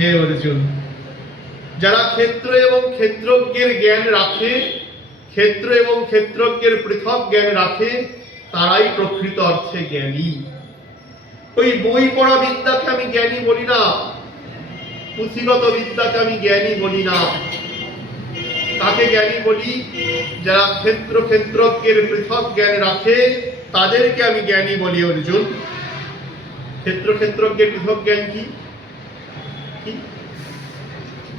হে অর্জুন, যারা ক্ষেত্র এবং ক্ষেত্রজ্ঞের জ্ঞান রাখে, ক্ষেত্র এবং ক্ষেত্রজ্ঞের পৃথক জ্ঞান রাখে, তারাই প্রকৃত অর্থে জ্ঞানী। ওই বই পড়া বিদ্যাকে আমি জ্ঞানী বলি না, পুঁথিগত বিদ্যাকে আমি জ্ঞানী বলি না। তাকে জ্ঞানী বলি যারা ক্ষেত্র ক্ষেত্রজ্ঞের পৃথক জ্ঞান রাখে, তাদেরকে আমি জ্ঞানী বলি অর্জুন। ক্ষেত্র ক্ষেত্রজ্ঞের পৃথক জ্ঞান কি? কি?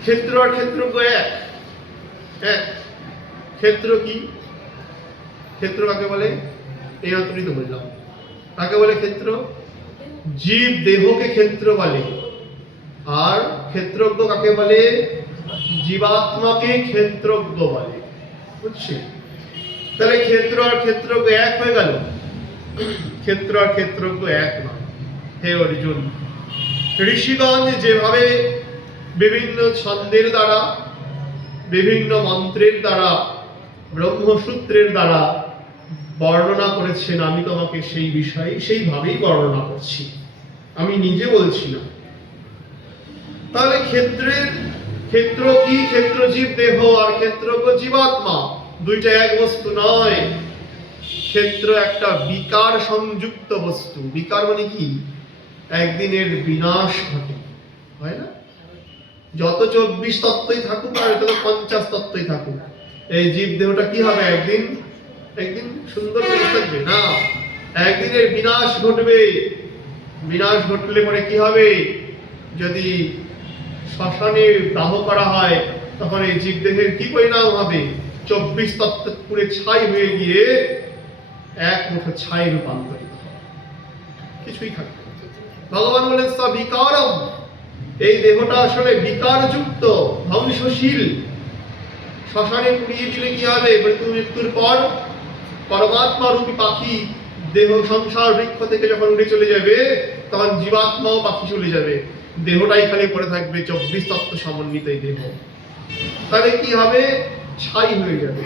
ক্ষেত্র আর ক্ষেত্রজ্ঞ এক। এক। ক্ষেত্র কি? ক্ষেত্র কাকে বলে? এই অন্তরই তো বললাম কাকে বলে ক্ষেত্র জীব দেহকে ক্ষেত্র বলে আর ক্ষেত্রজ্ঞ কাকে বলে? জীবাত্মাকে ক্ষেত্রজ্ঞ বলে। বুঝছি তাহলে ক্ষেত্র আর ক্ষেত্রজ্ঞ এক হয়ে গেল। ক্ষেত্র আর ক্ষেত্রজ্ঞ এক নয় হে অর্জুন ঋষিগণ যেভাবে বিভিন্ন ছন্দের দ্বারা, বিভিন্ন মন্ত্রের দ্বারা, ব্রহ্মসূত্রের দ্বারা বর্ণনা করেছেন। আমি তোমাকে সেই বিষয়ে সেইভাবেই বর্ণনা করছি। আমি নিজে বলছি না। তাহলে ক্ষেত্রের ক্ষেত্র কি? ক্ষেত্র জীব দেহ আর ক্ষেত্র জীবাত্মা। দুইটা এক বস্তু নয়। ক্ষেত্র একটা বিকার সংযুক্ত বস্তু। বিকার মানে কি? একদিনের বিনাশ ঘটে। হয় না? যত চব্বিশ তত্ত্বই থাকুক আর যত পঞ্চাশ তত্ত্বই থাকুক এই জীব দেহটা কি হবে? একদিন একদিন সুন্দর করে থাকবে। না একদিনের বিনাশ ঘটবে। বিনাশ ঘটলে পরে কি হবে? যদি শ্মশানে দাহ করা হয় তখন এই জীব দেহের কি পরিণাম হবে? চব্বিশ তত্ত্ব পুরে ছাই হয়ে গিয়ে এক মুঠো ছাই রূপান্তরিত হবে। কিছুই থাকবে। ভগবান বলেন সা বিকারম এই দেহটা আসলে বিকারযুক্ত, ধ্বংসশীল। শ্মশানে পুড়িয়ে দিলে কি হবে, মৃত্যু, মৃত্যুর পর পরমাত্মা রূপী পাখি দেহ সংসার বৃক্ষ থেকে যখন উড়ে চলে যাবে, তখন জীবাত্মাও পাখি চলে যাবে। দেহটা এখানে পড়ে থাকবে চব্বিশ তত্ত্ব সমন্বিত এই দেহ। তাহলে কি হবে? ছাই হয়ে যাবে।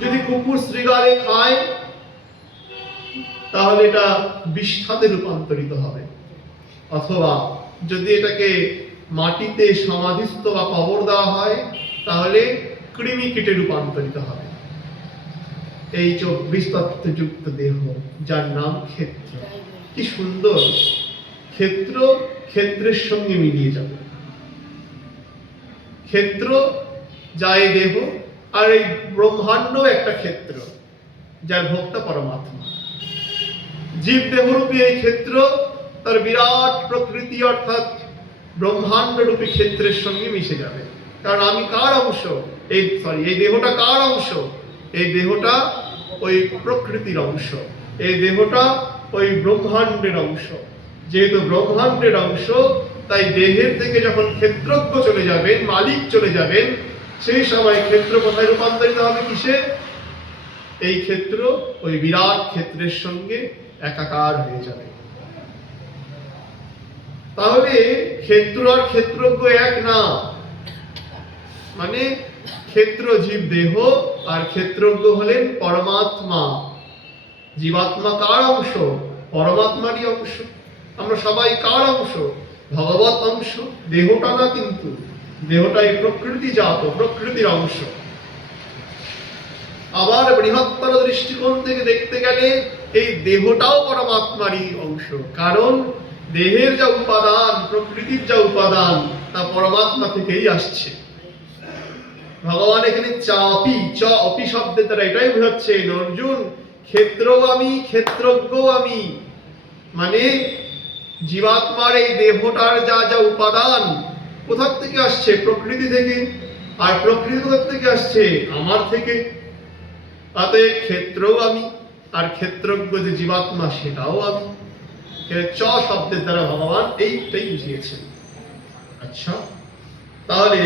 যদি কুকুর শ্রীগালে খায়, তাহলে এটা বিষ্ঠাতে রূপান্তরিত হবে। অথবা যদি এটাকে মাটিতে সমাধিস্থ বা কবর দেওয়া হয়, তাহলে কৃমি কেটে রূপান্তরিত হবে। এই চব্বিশ তত্ত্বযুক্ত দেহ, যার নাম ক্ষেত্র। কি সুন্দর! ক্ষেত্র ক্ষেত্রের সঙ্গে মিলিয়ে যাবে। ক্ষেত্র যা এই দেহ, আর এই ব্রহ্মাণ্ড একটা ক্ষেত্র, যার ভোক্তা পরমাত্মা। জীব দেহরূপী এই ক্ষেত্র তার বিরাট প্রকৃতি অর্থাৎ ব্রহ্মাণ্ড রূপী ক্ষেত্রের সঙ্গে মিশে যাবে। কারণ আমি কার অংশ? এই সরি এই দেহটা কার অংশ? এই দেহটা ওই প্রকৃতির অংশ। এই দেহটা ওই ব্রহ্মাণ্ডের অংশ। যেহেতু ব্রহ্মাণ্ডের অংশ, তাই দেহের থেকে যখন ক্ষেত্রজ্ঞ চলে যাবেন, মালিক চলে যাবেন, সেই সময় ক্ষেত্র কোথায় রূপান্তরিত হবে কিসে? এই ক্ষেত্র ওই বিরাট ক্ষেত্রের সঙ্গে একাকার হয়ে যাবে। তাহলে ক্ষেত্র আর ক্ষেত্রজ্ঞ এক না। মানে ক্ষেত্র জীব দেহ, আর ক্ষেত্রজ্ঞ হলেন পরমাত্মা। জীবাত্মা কার অংশ? পরমাত্মারই অংশ। আমরা সবাই কার অংশ? ভগবত অংশ। দেহটা না কিন্তু। দেহটা এই প্রকৃতি জাত প্রকৃতির অংশ। আবার বৃহত্তর দৃষ্টিকোণ থেকে দেখতে গেলে এই দেহটাও পরমাত্মারই অংশ। কারণ দেহের যা উপাদান, প্রকৃতির যা উপাদান, তা পরমাত্মা থেকেই আসছে। ভগবান এখানে চাপি চ, অপি শব্দের দ্বারা এটাই বোঝাচ্ছেন অর্জুন ক্ষেত্র আমি, ক্ষেত্রজ্ঞ আমি। মানে জীবাত্মার এই দেহটার যা যা উপাদান, কোথার থেকে আসছে? প্রকৃতি থেকে। আর প্রকৃতি কোথার থেকে আসছে? আমার থেকে। তাতে ক্ষেত্রও আমি, আর ক্ষেত্রজ্ঞ যে জীবাত্মা, সেটাও আমি। চ শব্দের দ্বারা ভগবান এইটাই বুঝিয়েছেন। আচ্ছা তাহলে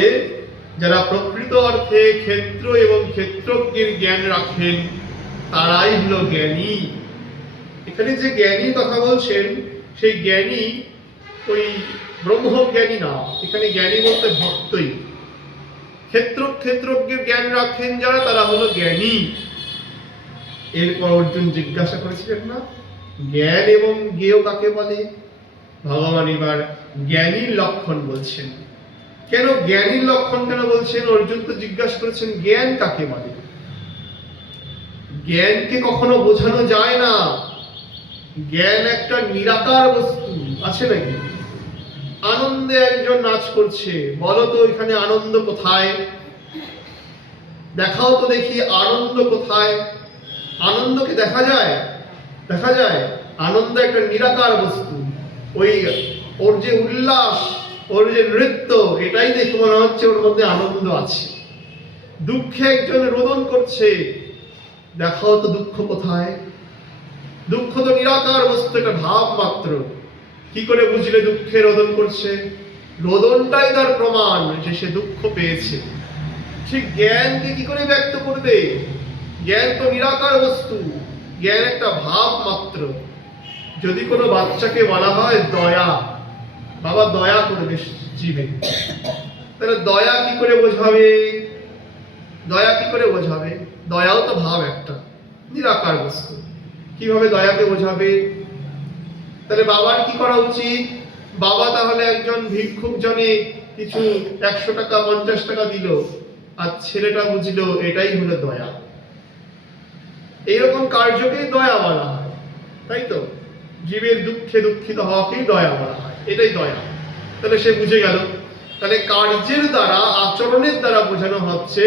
যারা প্রকৃত অর্থে ক্ষেত্র এবং ক্ষেত্রজ্ঞের জ্ঞান রাখেন, তারাই হলো জ্ঞানী। এখানে যে জ্ঞানী কথা বলছেন, সেই জ্ঞানী ওই ব্রহ্মজ্ঞানী না, এখানে জ্ঞানী বলতে ভক্তই। ক্ষেত্র ক্ষেত্রজ্ঞের জ্ঞান রাখেন যারা, তারা হলো জ্ঞানী। এরপর অর্জুন জিজ্ঞাসা করেছিলেন না জ্ঞান এবং জ্ঞেয় কাকে বলে? ভগবান এবার জ্ঞানীর লক্ষণ বলছেন। কেন জ্ঞানীর লক্ষণ কেন বলছেন? অর্জুন তো জিজ্ঞাসা করেছেন, জ্ঞান কাকে বলে? জ্ঞানকে কখনো বোঝানো যায় না। জ্ঞান একটা নিরাকার বস্তু, আছে নাকি? আনন্দে একজন নাচ করছে, বলো তো এখানে আনন্দ কোথায়? দেখাও তো দেখি আনন্দ কোথায়? আনন্দকে দেখা যায়? দেখা যায় আনন্দ একটা নিরাকার বস্তু। ওই ওর যে উল্লাস, ওর যে নৃত্য, এটাই দেখে মনে হচ্ছে ওর মধ্যে আনন্দ আছে। দুঃখে একজন রোদন করছে, দেখাও তো দুঃখ কোথায়? দুঃখ তো নিরাকার বস্তু একটা ভাব মাত্র। কি করে বুঝলে দুঃখে রোদন করছে? রোদনটাই তার প্রমাণ যে সে দুঃখ পেয়েছে। সে জ্ঞানকে কি করে ব্যক্ত করবে? জ্ঞান তো নিরাকার বস্তু। জ্ঞান একটা ভাব মাত্র। যদি কোনো বাচ্চাকে বলা হয় দয়া, বাবা দয়া করবে জীবে তাহলে দয়া কি করে বোঝাবে? দয়া কি করে বোঝাবে? দয়াও তো ভাব একটা, নিরাকার বস্তু। কীভাবে দয়াকে বোঝাবে? তাহলে বাবার কি করা উচিত? বাবা তাহলে একজন ভিক্ষুক জনে কিছু একশো টাকা, পঞ্চাশ টাকা দিল, আর ছেলেটা বুঝলো এটাই হলো দয়া। এইরকম কার্যকেই দয়া বলা হয়, তাই তো? জীবের দুঃখে দুঃখিত হওয়াকেই দয়া বলা হয়, এটাই দয়া। তাহলে সে বুঝে গেল। তাহলে কার্যের দ্বারা, আচরণের দ্বারা বোঝানো হচ্ছে,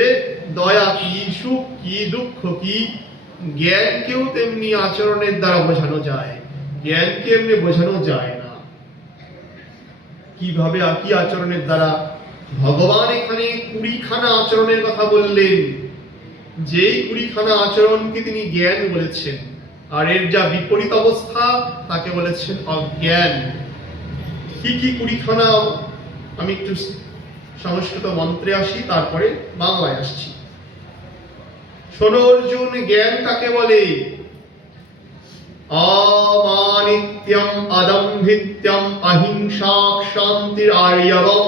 দয়া কি সুখ কি দুঃখ কি, জ্ঞানকেও তেমনি আচরণের দ্বারা বোঝানো যায়, জ্ঞানকে এমনি বোঝানো যায় না। কীভাবে আর কি আচরণের দ্বারা? ভগবান এখানে কুড়িখানা আচরণের কথা বললেন। যেই কুড়িখানা আচরণকে তিনি জ্ঞান বলেছেন, আর এর যা বিপরীত অবস্থা, তাকে বলেছেন অজ্ঞান। কি কি কুড়িখানা, আমি একটু সংস্কৃত মন্ত্রে আসি, তারপরে বাংলায় আসছি। শোনো অর্জুন, জ্ঞান কাকে বলে? অমানিত্যম, অদম্ভিত্যম অহিংসা শান্তির আর্যবম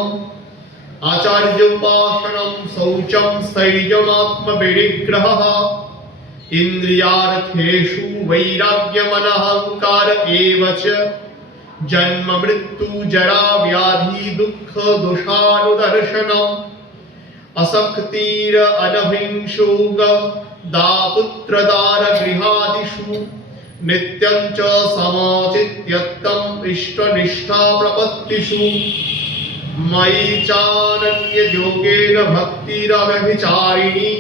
आचार्योपासनं शौचं स्थैर्यमात्मविनिग्रहः इन्द्रियार्थेषु वैराग्यमनहङ्कार एव च। जन्म, मृत्यु, जरा, व्याधि, दुःख, दोषानुदर्शनम्। असक्तिर अनभिंशोग दापुत्रदार गृहादिषु। नित्यं च समाचित्यत्तम् इष्टनिष्ठा प्रपत्तिषु। मयि चानन्ययोगेन भक्तिरव्यभिचारिणी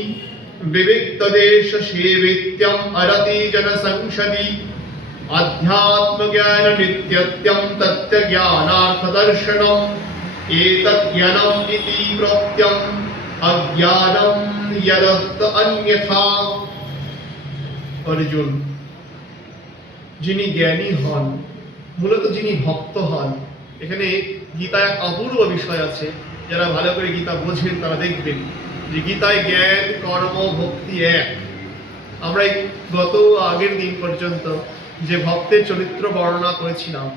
विविक्तदेशसेवित्यम् अरति जनसंसदि अध्यात्मज्ञाननित्यत्यं तत्त्वज्ञानार्थदर्शनम् एतज्ञानम् इति प्रोक्त्यम् अज्ञानं यदस्त अन्यथा অর্জুন যিনি জ্ঞানী হন মূলত যিনি ভক্ত হন এখানে গীতায় এক অপূর্ব বিষয় আছে, যারা ভালো করে গীতা বোঝেন তারা দেখবেন যে গীতায় জ্ঞান, কর্ম, ভক্তি এক। আমরা গত আগের দিন পর্যন্ত যে ভক্তের চরিত্র বর্ণনা করেছিলাম,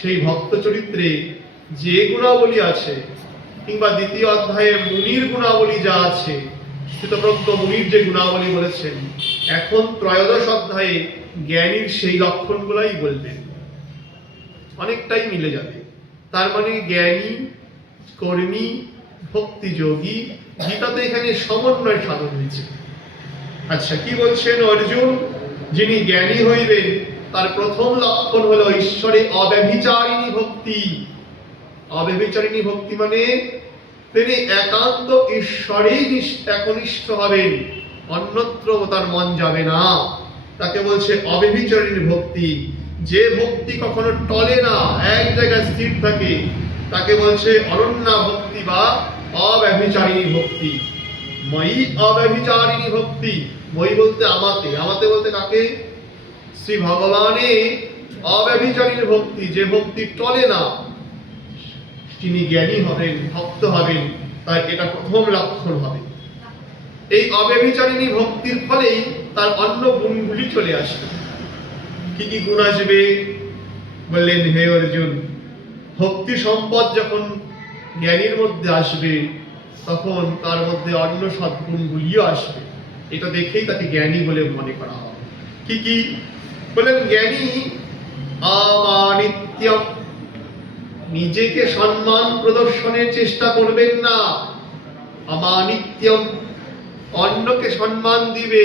সেই ভক্ত চরিত্রে যে গুণাবলী আছে, কিংবা দ্বিতীয় অধ্যায়ে মুনির গুণাবলী যা আছে স্থিতপ্রজ্ঞ মুনির যে গুণাবলী বলেছেন, এখন ত্রয়োদশ অধ্যায়ে জ্ঞানীর সেই লক্ষণগুলাই বলবেন অনেকটাই মিলে যাবে। তার মানে জ্ঞানী, কর্মী, ভক্তিযোগী গীতাতে এখানে সমন্বয় সাধন হয়েছে। আচ্ছা কি বলছেন অর্জুন? যিনি জ্ঞানী হইবেন, তার প্রথম লক্ষণ হলো ঈশ্বরে অব্যভিচারিণী ভক্তি। অব্যভিচারিণী ভক্তি মানে তিনি একান্ত ঈশ্বরেই নিষ- একনিষ্ঠ হবেন, অন্যত্র তার মন যাবে না। তাকে বলছে অব্যভিচারিণী ভক্তি। যে ভক্তি কখনো টলে না, এক জায়গায় স্থির থাকে, তাকে বলছে অনন্যা ভক্তি বা অব্যভিচারিণী ভক্তি। মই অব্যভিচারিণী ভক্তি, মই বলতে আমাতে আমাতে বলতে কাকে? শ্রী ভগবানে অব্যভিচারিণী ভক্তি, যে ভক্তি টলে না, তিনি জ্ঞানী হবেন, ভক্ত হবেন, তার এটা প্রথম লক্ষণ হবে। এই অব্যভিচারিণী ভক্তির ফলেই তার অন্য গুণগুলি চলে আসবে কি কি গুণ আসবে? বললেন, হে অর্জুন, ভক্তি সম্পদ যখন জ্ঞানীর মধ্যে আসবে, তখন তার মধ্যে অন্য সদ্গুণগুলিও আসবে। এটা দেখেই তাকে জ্ঞানী বলে মনে করা হয়। কি কি? বললেন, জ্ঞানী আমানিত্য নিজেকে সম্মান প্রদর্শনের চেষ্টা করবেন না। অমানিত্যম অন্যকে সম্মান দিবে,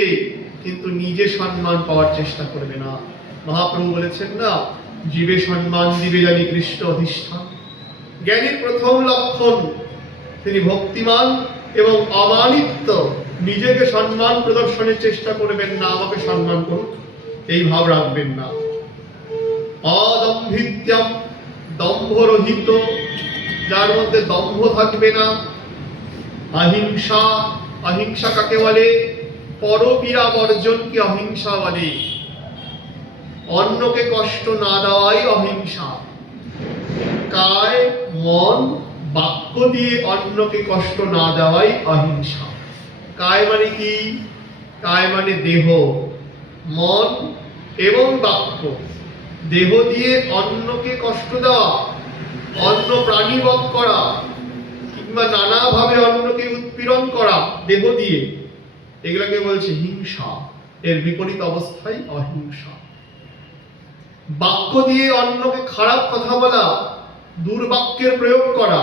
কিন্তু নিজে সম্মান পাওয়ার চেষ্টা করবে না। মহাপ্রভু বলেছেন, না, জীবে সম্মান দিবে জানি কৃষ্ণ অধিষ্ঠান। জ্ঞানীর প্রথম লক্ষণ, তিনি ভক্তিমান এবং অমানিত্য। নিজেকে সম্মান প্রদর্শনের চেষ্টা করবেন না, আমাকে সম্মান করুন। এই ভাব রাখবেন না। অদম্ভিত্যম দম্ভরহিত, যার মধ্যে দম্ভ থাকবে না। অহিংসা অহিংসা কাকে বলে? পরপীড়া বর্জনকে অহিংসা বলে? অন্যকে কষ্ট না দেওয়াই অহিংসা। কায়, মন, বাক্য দিয়ে অন্যকে কষ্ট না দেওয়াই অহিংসা। কায় মানে কি? কায় মানে দেহ। মন এবং বাক্য দেহ দিয়ে অন্যকে কষ্ট দেওয়া অন্য প্রাণী বধ করা, কিংবা নানাভাবে অন্যকে উৎপীড়ন করা দেহ দিয়ে, এগুলোকে বলছে হিংসা। এর বিপরীত অবস্থায় অহিংসা। বাক্য দিয়ে অন্যকে খারাপ কথা বলা, দুর্বাক্যের প্রয়োগ করা,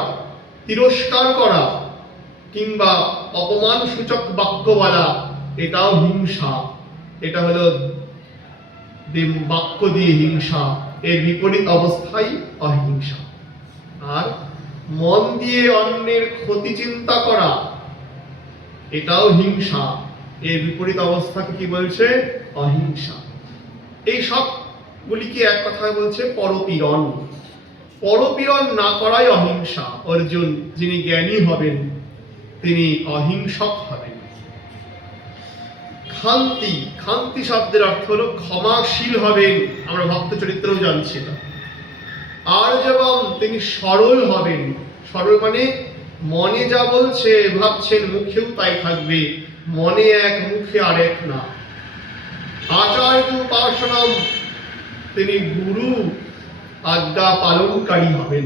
তিরস্কার করা, কিংবা অপমান সূচক বাক্য বলা, এটাও হিংসা। এটা হলো বাক্য দিয়ে হিংসা। এর বিপরীত অবস্থায় অহিংসা। আর মন দিয়ে অন্যের ক্ষতি চিন্তা করা, এটাও হিংসা। এর বিপরীত অবস্থাকে কি বলছে? অহিংসা। এই সবগুলিকে এক কথায় বলছে, পরপীড়ন। পরপীড়ন না করাই অহিংসা। অর্জুন, যিনি জ্ঞানী হবেন, তিনি অহিংসক হবেন। খান্তি খান্তি শব্দের অর্থ হলো ক্ষমাশীল হবেন। আমরা ভক্ত চরিত্রেও জানছি এটা। আর যেমন তিনি সরল হবেন। সরল মানে মনে যা বলছে, ভাবছেন, মুখেও তাই থাকবে। মনে এক, মুখে আরেক না। আচার্য উপাসনম তিনি গুরু আজ্ঞা পালনকারী হবেন।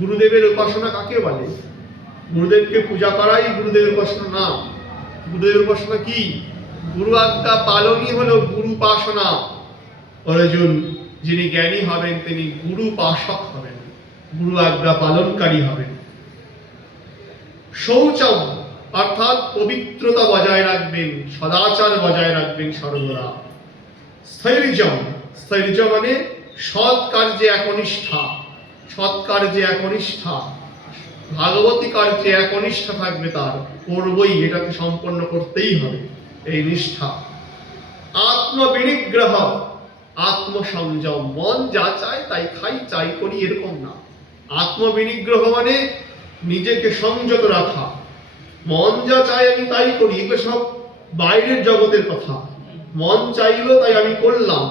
গুরুদেবের উপাসনা কাকে বলে? গুরুদেবকে পূজা করাই গুরুদেবের উপাসনা না। গুরুদেবের উপাসনা কি? গুরু আজ্ঞা পালনই হলো গুরু উপাসনা। অর্জুন, যিনি জ্ঞানী হবেন, তিনি গুরু উপাসক হবেন, গুরু আজ্ঞা পালনকারী হবেন। শৌচম অর্থাৎ পবিত্রতা বজায় রাখবেন, সদাচার বজায় রাখবেন সর্বদা। স্থৈর্যম স্থৈর্য মানে সৎ কার্যে একনিষ্ঠা, সৎ কার্যে একনিষ্ঠা। ভাগবতী কার্যে একনিষ্ঠা থাকবে তার, করবই, এটাকে সম্পন্ন করতেই হবে, এই নিষ্ঠা। আত্মবিনিগ্রহ আত্মসংযম, মন যা চায় তাই খাই, চাই করি, এরকম না। আত্মবিনিগ্রহ মানে নিজেকে সংযত রাখা। মন যা চায় আমি তাই করি, এগুলো সব বাইরের জগতের কথা। মন চাইলো তাই আমি করলাম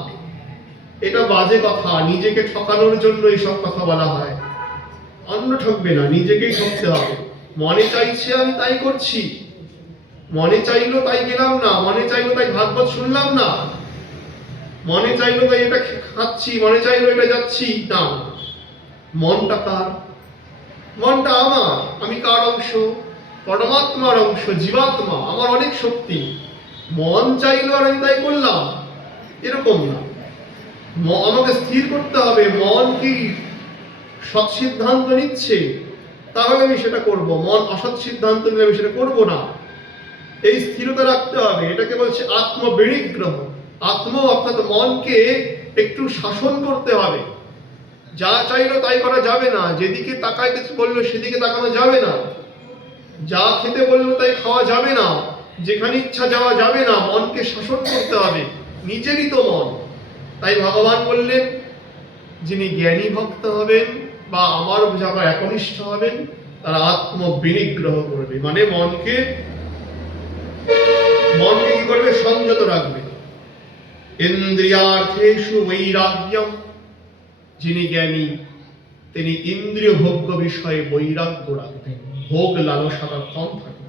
এটা বাজে কথা, নিজেকে ঠকানোর জন্য এইসব কথা বলা হয়। অন্য ঠকবে না, নিজেকেই ঠকতে হবে। মনে চাইছে আমি তাই করছি। মনে চাইলো তাই গেলাম না, মনে চাইলো তাই ভাগবত শুনলাম না। মনে চাইলো তাই এটা খাচ্ছি, মনে চাইলো এটা যাচ্ছি, না। মনটা কার? মনটা আমার, আমি কার অংশ? পরমাত্মার অংশ, জীবাত্মা, আমার অনেক শক্তি। মন চাইলো আর আমি তাই করলাম, এরকম না। আমাকে স্থির করতে হবে, মন কি সৎ সিদ্ধান্ত নিচ্ছে? তাহলে আমি সেটা করব। মন অসৎ সিদ্ধান্ত নিলে আমি সেটা করব না। এই স্থিরতা রাখতে হবে। এটাকে বলছে আত্মবিনিগ্রহ। আত্ম অর্থাৎ মনকে একটু শাসন করতে হবে। যা চাইলো তাই করা যাবে না। যেদিকে তাকাইতে বলল, সেদিকে তাকানো যাবে না। যা খেতে বলল তাই খাওয়া যাবে না। যেখানে ইচ্ছা যাওয়া যাবে না। মনকে শাসন করতে হবে। নিজেরই তো মন। তাই ভগবান বললেন, যিনি জ্ঞানী ভক্ত হবেন বা আমার যারা একনিষ্ঠ হবেন, তারা আত্মবিনিগ্রহ করবে। মানে মনকে মনকে কি করবে? সংযত রাখবে। ইন্দ্রিয়ার্থেষু বৈরাগ্যম। যিনি জ্ঞানী, তিনি ইন্দ্রিয় ভোগ্য বিষয়ে বৈরাগ্য রাখবেন। ভোগ লালসাটা কম থাকবে।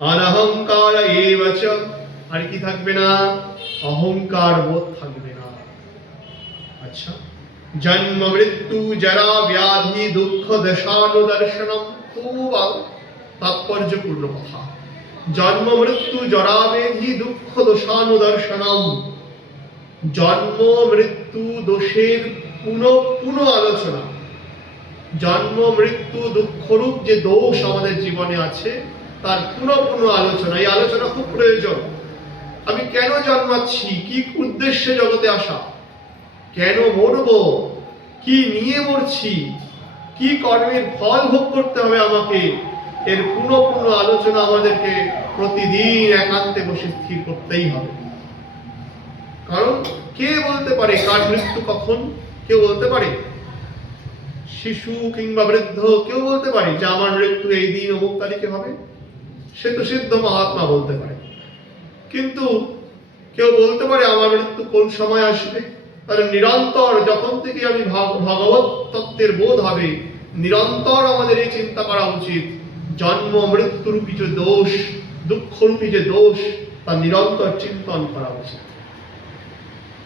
অনহংকার এবচ আর কি থাকবে না? অহংকার বোধ থাকবে। আচ্ছা। জন্ম মৃত্যু জরা ব্যাধি দুঃখ দশানুদর্শনম খুব তাৎপর্যপূর্ণ কথা। জন্ম মৃত্যু জরা ব্যাধি দুঃখ দোষানুদর্শনম জন্ম মৃত্যু দোষের পুনঃ পুনঃ আলোচনা জন্ম মৃত্যু দুঃখরূপ যে দোষ আমাদের জীবনে আছে, তার পুনঃ পুনঃ আলোচনা এই আলোচনা খুব প্রয়োজন। আমি কেন জন্মাচ্ছি? কি উদ্দেশ্যে জগতে আসা? কেন মরবো? কি নিয়ে মরছি? কি কর্মের ফল ভোগ করতে হবে আমাকে? এর পুনঃ পুনঃ আলোচনা আমাদেরকে প্রতিদিন একান্তে বসে স্থির করতেই হবে। কারণ কে বলতে পারে কার মৃত্যু কখন? কেউ বলতে পারে। শিশু কিংবা বৃদ্ধ কেউ বলতে পারে যে আমার মৃত্যু এই দিন অমুক তারিখে হবে? সে তো সিদ্ধ মহাত্মা বলতে পারে। কিন্তু কেউ বলতে পারে আমার মৃত্যু কোন সময় আসবে? তাহলে নিরন্তর যখন থেকে আমি ভাগ- ভগবত তত্ত্বের বোধ হবে, নিরন্তর আমাদের এই চিন্তা করা উচিত। জন্ম মৃত্যুরূপী যে দোষ দুঃখরূপী যে দোষ, তা নিরন্তর চিন্তন করা উচিত।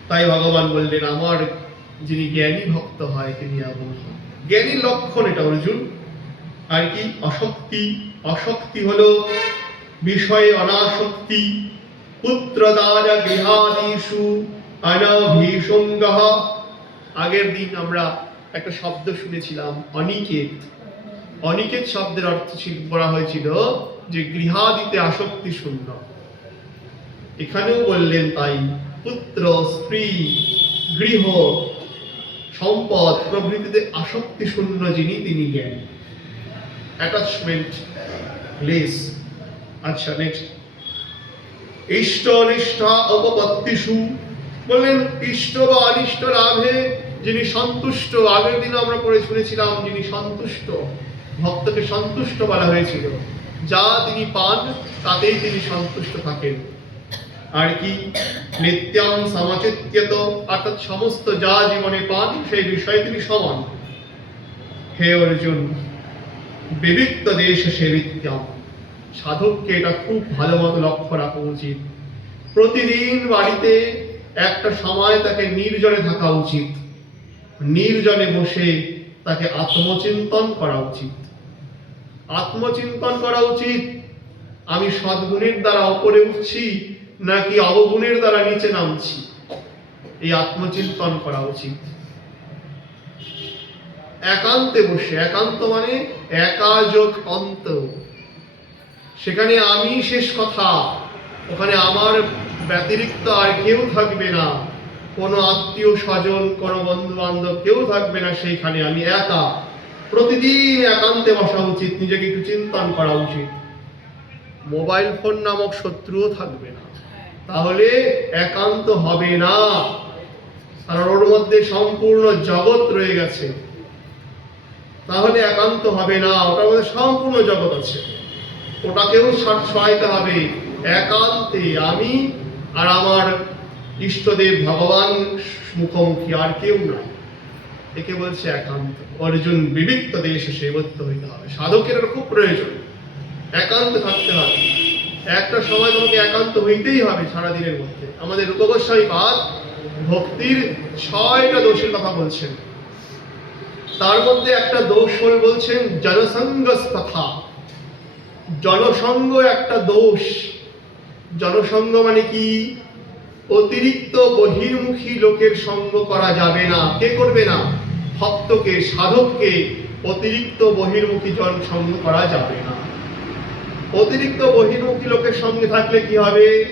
তাই ভগবান বললেন, আমার যিনি জ্ঞানী ভক্ত হয়, তিনি এমন হন। জ্ঞানীর লক্ষণ এটা, অর্জুন। আর কি? অশক্তি। অশক্তি হলো বিষয়ে অনাসক্তি। পুত্রদার গৃহাদিষু আগের দিন আমরা একটা শব্দ শুনেছিলাম, অনিকেত। অনিকেত শব্দের অর্থ বলা হয়েছিল যে গৃহাদিতে আসক্তি শূন্য। এখানেও বললেন তাই, পুত্র, স্ত্রী, গৃহ, সম্পদ, প্রভৃতিতে আসক্তি শূন্য যিনি, তিনি জ্ঞানী। অ্যাটাচমেন্ট লেস আচ্ছা নেক্সট ইষ্ট নিষ্ঠা অপপত্তিষু বললেন, ইষ্ট বা অনিষ্ট লাভে যিনি সন্তুষ্ট, আগের দিন আমরা পড়ে শুনেছিলাম যিনি সন্তুষ্ট, ভক্তকে সন্তুষ্ট বলা হয়েছিল। যা তিনি পান, তাতেই তিনি সন্তুষ্ট থাকেন। আর কি? নিত্যম সমচিত্যত অর্থাৎ সমস্ত যা জীবনে পান, সেই বিষয়ে তিনি সমান। হে অর্জুন, বিবিক্ত দেশ সেবিত্যম সাধককে এটা খুব ভালো মতো লক্ষ্য রাখা উচিত। প্রতিদিন বাড়িতে একটা সময় তাকে নির্জনে থাকা উচিত। নির্জনে বসে তাকে আত্মচিন্তন করা উচিত। আত্মচিন্তন করা উচিত? আমি সদ্গুণের দ্বারা ওপরে উঠছি, নাকি অবগুণের দ্বারা নিচে নামছি? এই আত্মচিন্তন করা উচিত। একান্তে বসে, একান্ত মানে একা যোগ অন্ত। সেখানে আমি শেষ কথা, ওখানে আমার ব্যতিরিক্ত আর কেউ থাকবে না। কোনো আত্মীয় স্বজন, কোনো বন্ধু বান্ধব কেউ থাকবে না সেইখানে। আমি একা। প্রতিদিন একান্তে বসা উচিত। নিজেকে একটু চিন্তন করা উচিত। মোবাইল ফোন নামক শত্রুও থাকবে না। তাহলে একান্ত হবে না। কারণ ওর মধ্যে সম্পূর্ণ জগৎ রয়ে গেছে। তাহলে একান্ত হবে না। ওটার মধ্যে সম্পূর্ণ জগৎ আছে। ওটাকেও সহায়তা হবে। একান্তে। আমি আর আমার ইষ্টদেব ভগবান মুখোমুখি আর কেউ না একে বলছে একান্ত। অর্জুন বিবিক্ত দেশ সেবত্ব হইতে হবে। সাধকের খুব প্রয়োজন। একান্ত থাকতে হবে। একটা সময় তোমাকে একান্ত হইতেই হবে সারাদিনের মধ্যে। আমাদের রূপগোস্বামী পাদ ভক্তির ছয়টা দোষের কথা বলছেন। তার মধ্যে একটা দোষ হল বলছেন জনসঙ্গ কথা জনসঙ্গ একটা দোষ। জনসঙ্গ মানে কি? অতিরিক্ত বহির্মুখী লোকের সঙ্গ করা যাবে না। কে করবে না? ভক্তকে, সাধককে অতিরিক্ত বহির্মুখী জন সঙ্গ করা যাবে না। অতিরিক্ত বহির্মুখী লোকের সঙ্গে থাকলে কি হবে?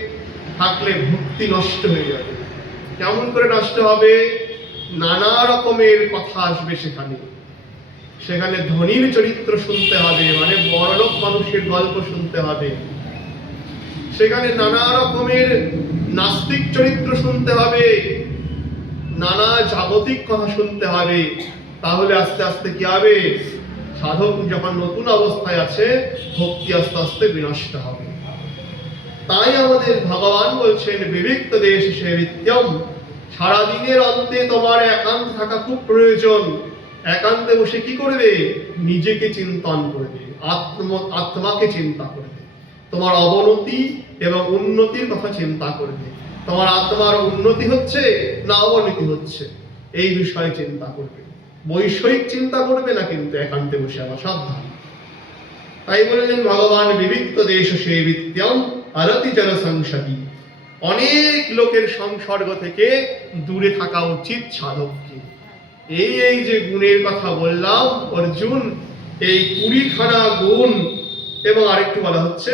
থাকলে ভক্তি নষ্ট হয়ে যাবে। কেমন করে নষ্ট হবে? নানা রকমের কথা আসবে সেখানে। সেখানে ধনীর চরিত্র শুনতে হবে মানে বড়লোক মানুষের গল্প শুনতে হবে। সেখানে নানা রকমের নাস্তিক চরিত্র শুনতে হবে, নানা জাগতিক কথা শুনতে হবে। তাহলে আস্তে আস্তে কি হবে? সাধক যখন নতুন অবস্থায় আছে, ভক্তি আস্তে আস্তে বিনষ্ট হবে। তাই আমাদের ভগবান বলছেন, বিবিক্ত দেশ সেবিত্যম সারাদিনের অন্তে তোমার একান্ত থাকা খুব প্রয়োজন। একান্তে বসে কি করবে? নিজেকে চিন্তন করবে, আত্ম, আত্মাকে চিন্তা করবে। তোমার অবনতি এবং উন্নতির কথা চিন্তা করবে। তোমার আত্মার উন্নতি হচ্ছে না অবনতি হচ্ছে? এই বিষয়ে চিন্তা করবে। বৈষয়িক চিন্তা করবে না কিন্তু একান্তে বসে আমার সাবধান। তাই বললেন ভগবান, বিবিক্ত দেশ সেবিত্যম আরতি জন সংসদী অনেক লোকের সংসর্গ থেকে দূরে থাকা উচিত সাধককে। এই এই যে গুণের কথা বললাম, অর্জুন, এই কুড়িখানা গুণ এবং আরেকটু বলা হচ্ছে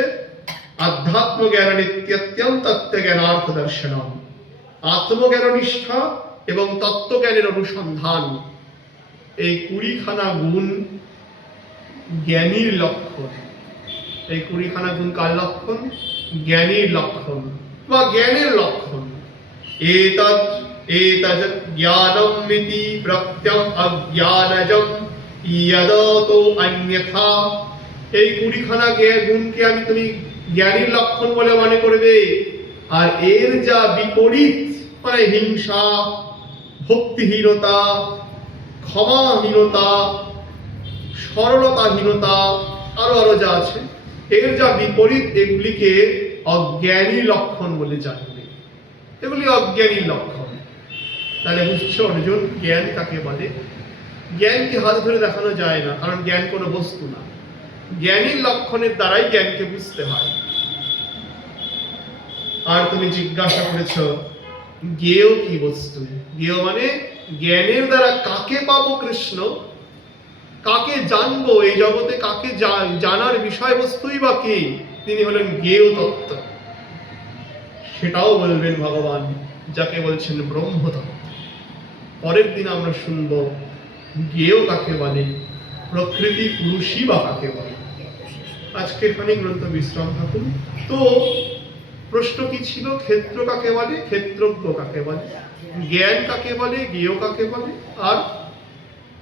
আধ্যাত্ম জ্ঞান নিত্যত্যম তত্ত্ব জ্ঞানার্থ দর্শনম আত্মজ্ঞান নিষ্ঠা এবং তত্ত্বজ্ঞানের অনুসন্ধান। এই কুড়িখানা গুণ জ্ঞানীর লক্ষণ। এই কুড়িখানা গুণ কার লক্ষণ? জ্ঞানীর লক্ষণ বা জ্ঞানের লক্ষণ। এতৎ এতজ জ্ঞানম মিতি প্রত্যম অজ্ঞানজম ইয়দত অন্যথা। এই কুড়িখানা গুণকে আমি তুমি জ্ঞানীর লক্ষণ বলে মনে করবে আর এর যা বিপরীত মানে হিংসা, ভক্তিহীনতা, ক্ষমাহীনতা, সরলতাহীনতা, আরও আরও যা আছে, এর যা বিপরীত এগুলিকে অজ্ঞানী লক্ষণ বলে জানবে। এগুলি অজ্ঞানী লক্ষণ। তাহলে বুঝছ, অর্জুন, জ্ঞান কাকে বলে? জ্ঞানকে হাত ধরে দেখানো যায় না, কারণ জ্ঞান কোনো বস্তু না। জ্ঞানীর লক্ষণের দ্বারাই জ্ঞানকে বুঝতে হয়। আর তুমি জিজ্ঞাসা করেছ জ্ঞেয় কি বস্তু? জ্ঞেয় মানে জ্ঞানের দ্বারা কাকে পাবো কৃষ্ণ? কাকে জানব? এই জগতে কাকে জানার বিষয়বস্তুই বা কে? তিনি হলেন জ্ঞেয় তত্ত্ব। সেটাও বলবেন ভগবান, যাকে বলছেন ব্রহ্মতত্ত্ব পরের দিন আমরা শুনব জ্ঞেয় কাকে বলে? প্রকৃতি পুরুষই বা কাকে বলে? আজকে এখানে গ্রন্থ বিশ্রাম থাকুন। তো প্রশ্ন কি ছিল? ক্ষেত্র কাকে বলে? ক্ষেত্রজ্ঞ কাকে বলে? জ্ঞান কাকে বলে? জ্ঞেয় কাকে বলে? আর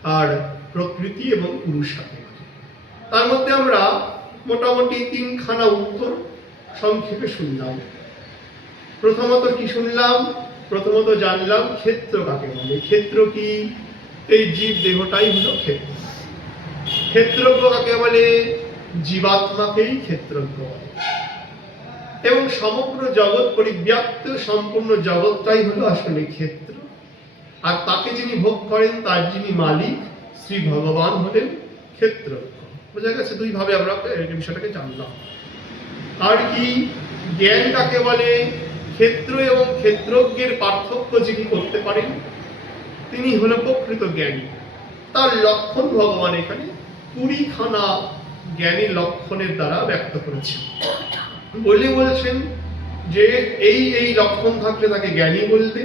আর প্রকৃতি এবং পুরুষ কাকে বলে? তার মধ্যে আমরা মোটামুটি তিনখানা উত্তর সংক্ষেপে শুনলাম। প্রথমত কি শুনলাম? প্রথমত জানলাম ক্ষেত্র কাকে বলে। ক্ষেত্র কি? এই জীব দেহটাই হলো ক্ষেত্র। ক্ষেত্রজ্ঞ কাকে বলে? জীবাত্মাকেই ক্ষেত্রজ্ঞ। বলে এবং সমগ্র জগৎ পরিব্যাপ্ত, সম্পূর্ণ জগৎটাই হলো আসলে ক্ষেত্র। আর তাকে যিনি ভোগ করেন, তার যিনি মালিক, শ্রী ভগবান হলেন ক্ষেত্রজ্ঞ। বোঝা গেছে দুই ভাবে আমরা বিষয়টাকে জানলাম। আর কি জ্ঞান কাকে বলে ক্ষেত্র এবং ক্ষেত্রজ্ঞের পার্থক্য যিনি করতে পারেন, তিনি হলো প্রকৃত জ্ঞানী। তার লক্ষণ ভগবান এখানে কুড়িখানা জ্ঞানী লক্ষণের দ্বারা ব্যক্ত করেছেন। বলে বলছেন যে এই এই লক্ষণ থাকলে তাকে জ্ঞানী বলবে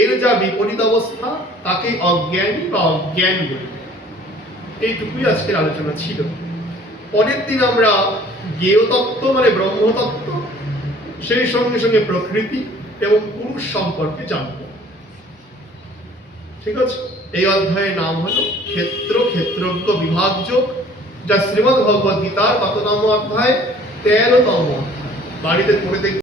এর যা বিপরীত অবস্থা, তাকে অজ্ঞানী বা অজ্ঞান বলবে এইটুকুই আজকের আলোচনা ছিল। পরের দিন আমরা জ্ঞেয় তত্ত্ব মানে ব্রহ্মতত্ত্ব, সেই সঙ্গে সঙ্গে প্রকৃতি এবং পুরুষ সম্পর্কে জানব। ঠিক আছে? এই অধ্যায়ের নাম হলো ক্ষেত্র ক্ষেত্রজ্ঞ বিভাজ্য যা শ্রীমদ ভগবদ্ গীতার কততম অধ্যায় তেরোতম বাড়িতে পড়ে দেখবে